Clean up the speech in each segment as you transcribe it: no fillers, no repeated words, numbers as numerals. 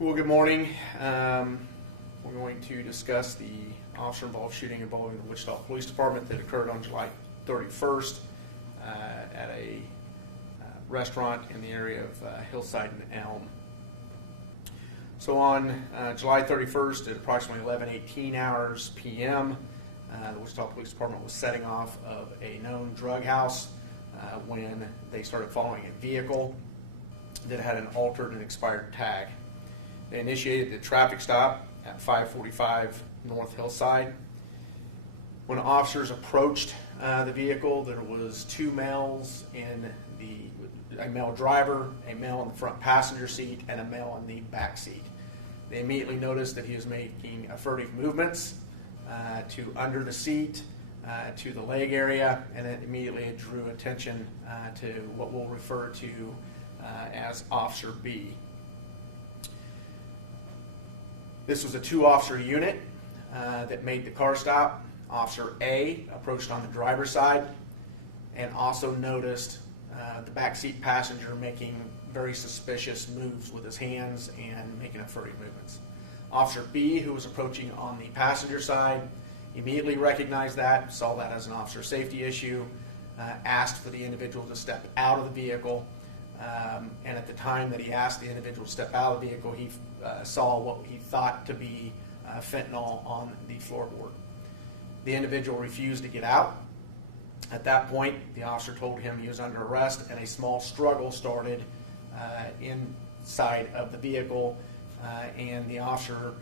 Well, good morning. We're going to discuss the officer-involved shooting involving the Wichita Police Department that occurred on July 31st at a restaurant in the area of Hillside and Elm. So on July 31st at approximately 11:18 hours p.m., the Wichita Police Department was setting off of a known drug house when they started following a vehicle that had an altered and expired tag. They initiated the traffic stop at 545 North Hillside. When officers approached the vehicle, there was two males a male driver, a male in the front passenger seat, and a male in the back seat. They immediately noticed that he was making furtive movements to under the seat, to the leg area, and it immediately drew attention to what we'll refer to as Officer B. This was a two-officer unit that made the car stop. Officer A approached on the driver's side and also noticed the backseat passenger making very suspicious moves with his hands and making furtive movements. Officer B, who was approaching on the passenger side, immediately recognized that, saw that as an officer safety issue, asked for the individual to step out of the vehicle, and at the time that he asked the individual to step out of the vehicle, he saw what he thought to be fentanyl on the floorboard. The individual refused to get out. At that point, the officer told him he was under arrest, and a small struggle started inside of the vehicle, and the officer,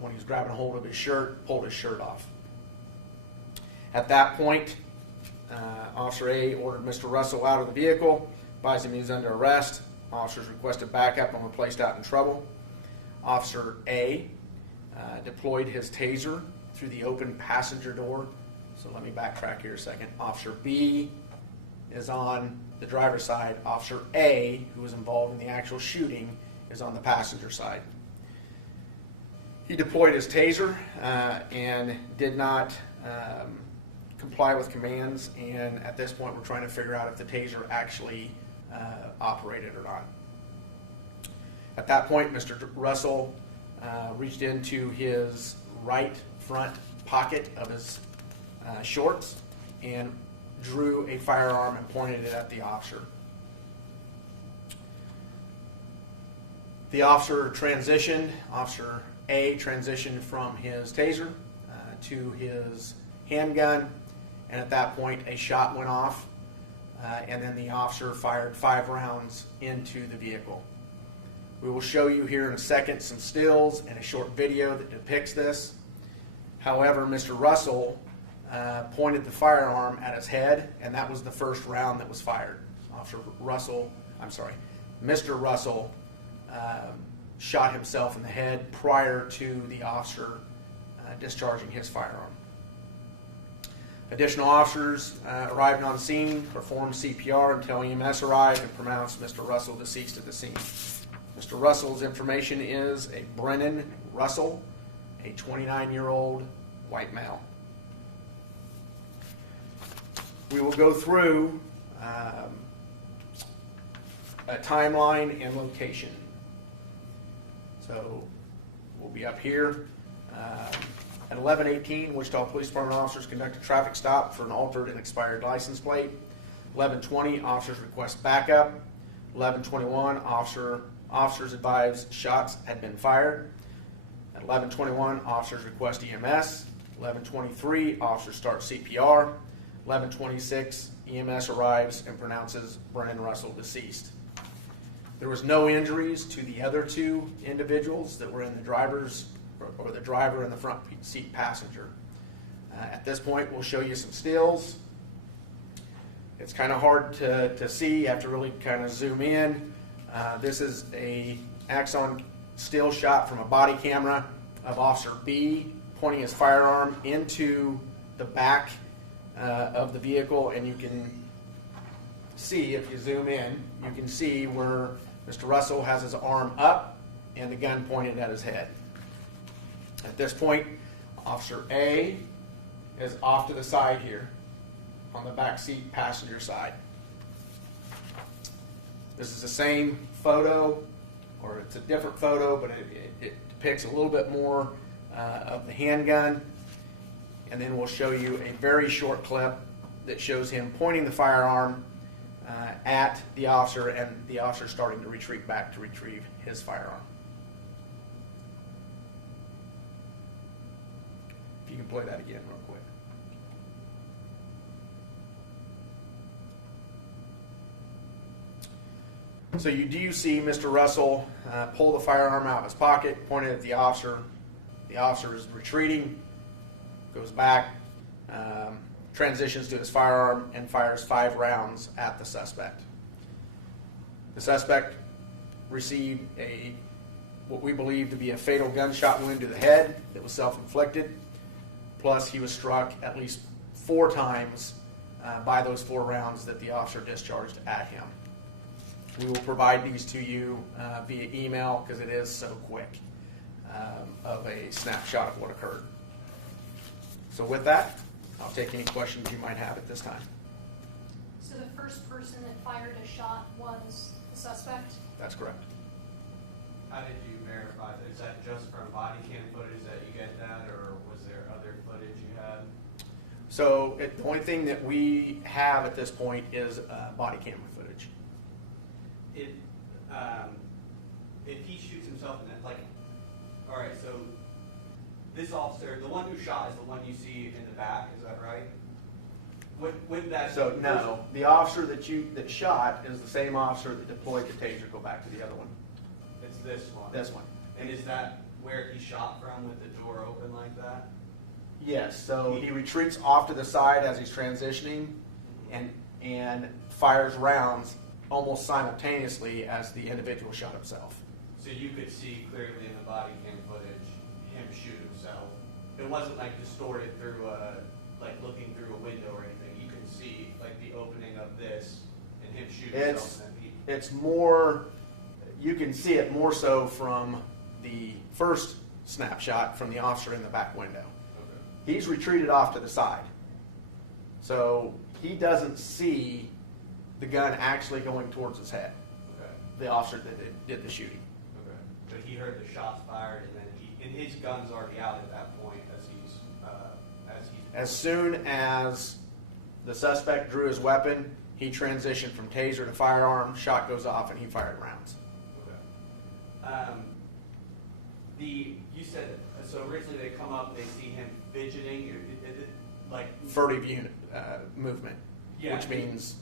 when he was grabbing a hold of his shirt, pulled his shirt off. At that point, Officer A ordered Mr. Russell out of the vehicle, advised him he was under arrest. Officers requested backup and were placed out in trouble. Officer A deployed his taser through the open passenger door. So let me backtrack here a second. Officer B is on the driver's side. Officer A, who was involved in the actual shooting, is on the passenger side. He deployed his taser and did not comply with commands, and at this point we're trying to figure out if the taser actually operated or not. At that point, Mr. Russell reached into his right front pocket of his shorts and drew a firearm and pointed it at the officer. The officer transitioned. Officer A transitioned from his taser to his handgun, and at that point a shot went off, and then the officer fired 5 rounds into the vehicle. We will show you here in a second some stills and a short video that depicts this. However, Mr. Russell pointed the firearm at his head, and that was the first round that was fired. Mr. Russell shot himself in the head prior to the officer discharging his firearm. Additional officers arrived on scene, performed CPR until EMS arrived and pronounced Mr. Russell deceased at the scene. Mr. Russell's information is a Brennan Russell, a 29-year-old white male. We will go through a timeline and location. So we'll be up here. At 11:18, Wichita Police Department officers conduct a traffic stop for an altered and expired license plate. 11:20, officers request backup. 11:21, officers advise shots had been fired. At 11:21, officers request EMS. 11:23, officers start CPR. 11:26, EMS arrives and pronounces Brennan Russell deceased. There was no injuries to the other two individuals that were in the driver and the front seat passenger. At this point, we'll show you some stills. It's kind of hard to see. You have to really kind of zoom in. This is a Axon still shot from a body camera of Officer B pointing his firearm into the back of the vehicle, and you can see, if you zoom in, you can see where Mr. Russell has his arm up and the gun pointed at his head. At this point, Officer A is off to the side here on the back seat passenger side. This is the same photo or it's a different photo, but it depicts a little bit more of the handgun. And then we'll show you a very short clip that shows him pointing the firearm at the officer, and the officer starting to retreat back to retrieve his firearm. If you can play that again real quick. So you do see Mr. Russell pull the firearm out of his pocket, point it at the officer. The officer is retreating, goes back, transitions to his firearm, and fires 5 rounds at the suspect. The suspect received what we believe to be a fatal gunshot wound to the head that was self-inflicted. Plus, he was struck at least 4 times by those 4 rounds that the officer discharged at him. We will provide these to you via email because it is so quick of a snapshot of what occurred. So with that, I'll take any questions you might have at this time. So the first person that fired a shot was the suspect? That's correct. How did you verify that? Is that just from body cam footage that you get that, or was there other footage you had? So the only thing that we have at this point is body camera footage. If he shoots himself in that, like, all right, so this officer, the one who shot, is the one you see in the back. Is that right? With that. So no, the officer that shot is the same officer that deployed the taser. Go back to the other one. It's this one. This one. And is that where he shot from, with the door open like that? Yes. So he retreats off to the side as he's transitioning, and fires rounds almost simultaneously as the individual shot himself. So you could see clearly in the body cam footage him shoot himself. It wasn't like distorted through like looking through a window or anything. You can see like the opening of this and him shoot himself. It's more, you can see it more so from the first snapshot from the officer in the back window. Okay. He's retreated off to the side. So he doesn't see the gun actually going towards his head. Okay. The officer that did the shooting. Okay. But he heard the shots fired, and then his gun's already out at that point as soon as the suspect drew his weapon, he transitioned from taser to firearm, shot goes off, and he fired rounds. Okay. You said, so originally they come up, they see him fidgeting, like furtive unit movement, yeah, which means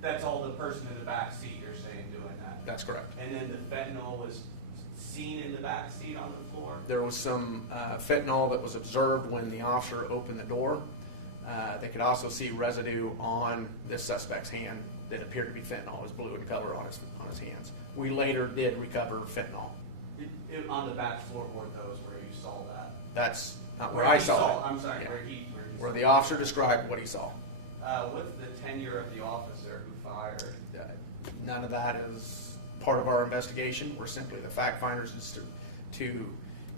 that's all the person in the back seat, you're saying, doing that. That's correct. And then the fentanyl was seen in the back seat on the floor? There was some fentanyl that was observed when the officer opened the door. They could also see residue on this suspect's hand that appeared to be fentanyl. It was blue in color on his hands. We later did recover fentanyl. On the back floorboard, though, is where you saw that? That's not where I saw it. I'm sorry, yeah. where the officer described what he saw. What's the tenure of the officer who fired? None of that is part of our investigation. We're simply the fact finders to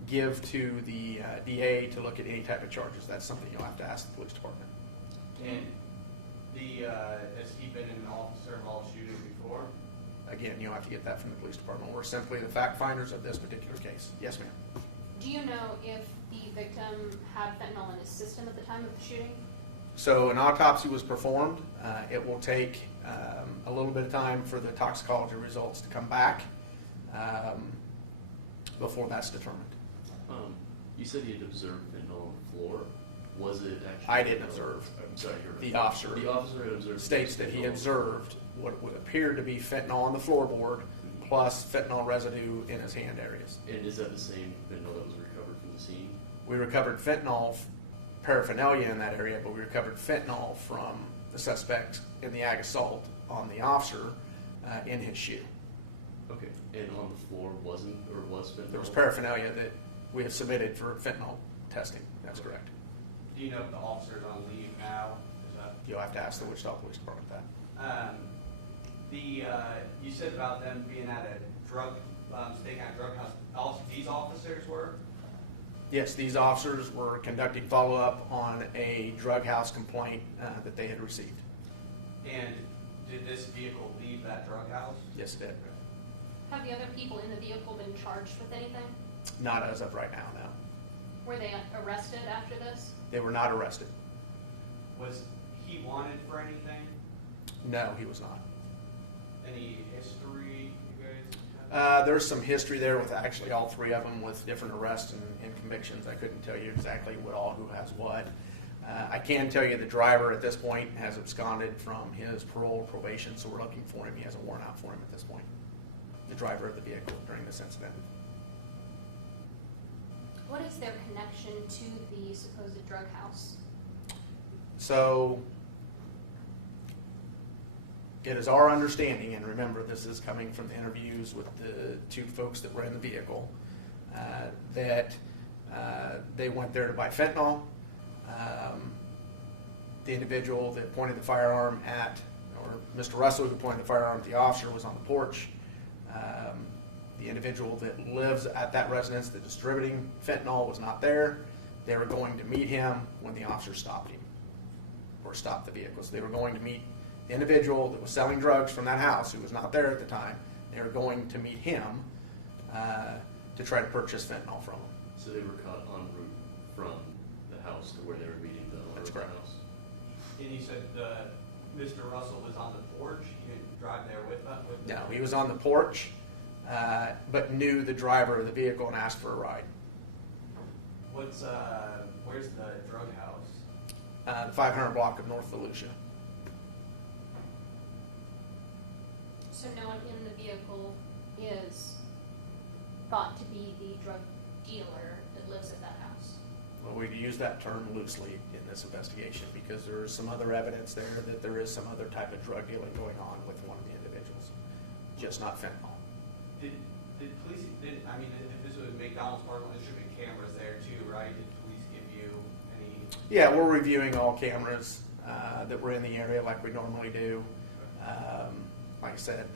give to the DA to look at any type of charges. That's something you'll have to ask the police department. And has he been an officer involved shooting before? Again, you'll have to get that from the police department. We're simply the fact finders of this particular case. Yes, ma'am. Do you know if the victim had fentanyl in his system at the time of the shooting? So an autopsy was performed. It will take a little bit of time for the toxicology results to come back before that's determined. You said you had observed fentanyl on the floor. Was it actually? I didn't observe. I'm sorry. The officer. The officer had observed. States that he observed what would appear to be fentanyl on the floorboard, plus fentanyl residue in his hand areas. And is that the same fentanyl that was recovered from the scene? We recovered fentanyl paraphernalia in that area, but we recovered fentanyl from the suspect in the ag assault on the officer in his shoe. Okay. And on the floor was fentanyl? There was paraphernalia that we have submitted for fentanyl testing. That's correct. Do you know if the officer's on leave now? You'll have to ask the Wichita Police Department that. You said about them being at a staking out a drug house. These officers were? Yes, these officers were conducting follow-up on a drug house complaint that they had received. And did this vehicle leave that drug house? Yes, it did. Have the other people in the vehicle been charged with anything? Not as of right now, no. Were they arrested after this? They were not arrested. Was he wanted for anything? No, he was not. Any history, you guys? There's some history there with actually all three of them with different arrests and convictions. I couldn't tell you exactly who has what. I can tell you the driver at this point has absconded from his parole probation, so we're looking for him. He has a warrant out for him at this point. The driver of the vehicle during this incident. What is their connection to the supposed drug house? So it is our understanding, and remember this is coming from the interviews with the two folks that were in the vehicle, that they went there to buy fentanyl. The individual that pointed the firearm at, or Mr. Russell who pointed the firearm at the officer, was on the porch. The individual that lives at that residence that distributing fentanyl was not there. They were going to meet him when the officer stopped him, or stopped the vehicle. So they were going to meet the individual that was selling drugs from that house, who was not there at the time. They were going to meet him to try to purchase fentanyl from him. So they were caught en route from the house to where they were meeting the owner That's of the correct. house. And you said Mr. Russell was on the porch? He didn't drive there with them? No, he was on the porch, but knew the driver of the vehicle and asked for a ride. Where's the drug house? The 500 block of North Volusia. So no one in the vehicle is thought to be the drug dealer that lives at that house? Well, we use that term loosely in this investigation because there is some other evidence there that there is some other type of drug dealing going on with one of the individuals, just not fentanyl. Did police, if this was McDonald's parking lot, there should have been cameras there too, right? Did police give you any? Yeah, we're reviewing all cameras that were in the area like we normally do. Like I said,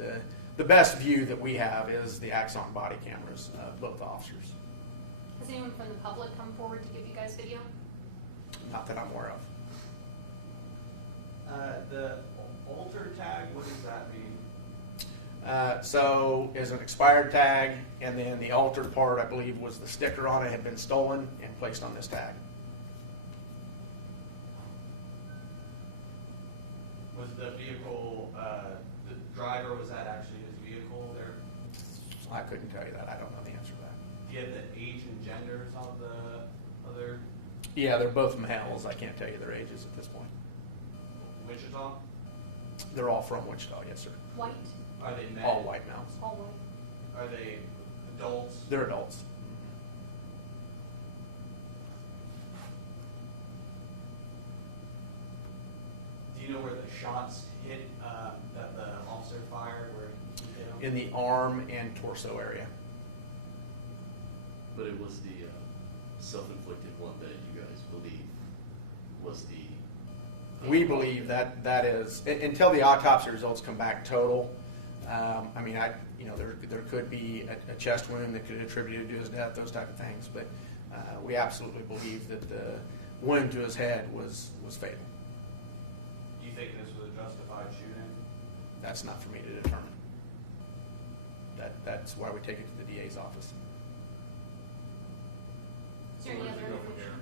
the best view that we have is the Axon body cameras of both officers. Has anyone from the public come forward to give you guys video? Not that I'm aware of. The alter tag, what does that mean? So is an expired tag, and then the altered part, I believe, was the sticker on it had been stolen and placed on this tag. Was the vehicle, the driver, was that actually his vehicle there? I couldn't tell you that. I don't know the answer to that. Do you have the age and genders of the other Yeah, they're both males. I can't tell you their ages at this point. Wichita? They're all from Wichita, yes, sir. White? Are they men? All white males. All white? Are they adults? They're adults. Do you know where the shots hit that the officer fired? Where he hit him? In the arm and torso area. But it was the self-inflicted one that you guys believe was the... We believe that that is, until the autopsy results come back total, there could be a chest wound that could be attributed to his death, those type of things, but we absolutely believe that the wound to his head was fatal. Do you think this was a justified shooting? That's not for me to determine. That's why we take it to the DA's office. Is there any Where does other it go from information?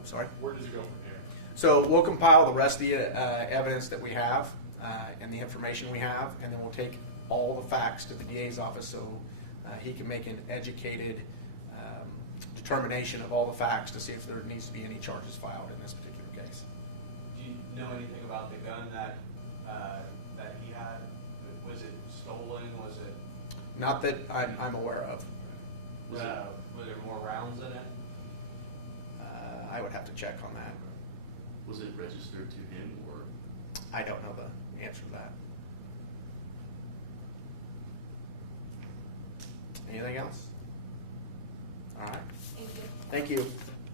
I'm sorry? Where does it go from here? So we'll compile the rest of the evidence that we have and the information we have, and then we'll take all the facts to the DA's office so he can make an educated determination of all the facts to see if there needs to be any charges filed in this particular case. Do you know anything about the gun that he had? Was it stolen? Was it? Not that I'm aware of. Were there more rounds in it? I would have to check on that. Was it registered to him or? I don't know the answer to that. Anything else? All right. Thank you. Thank you.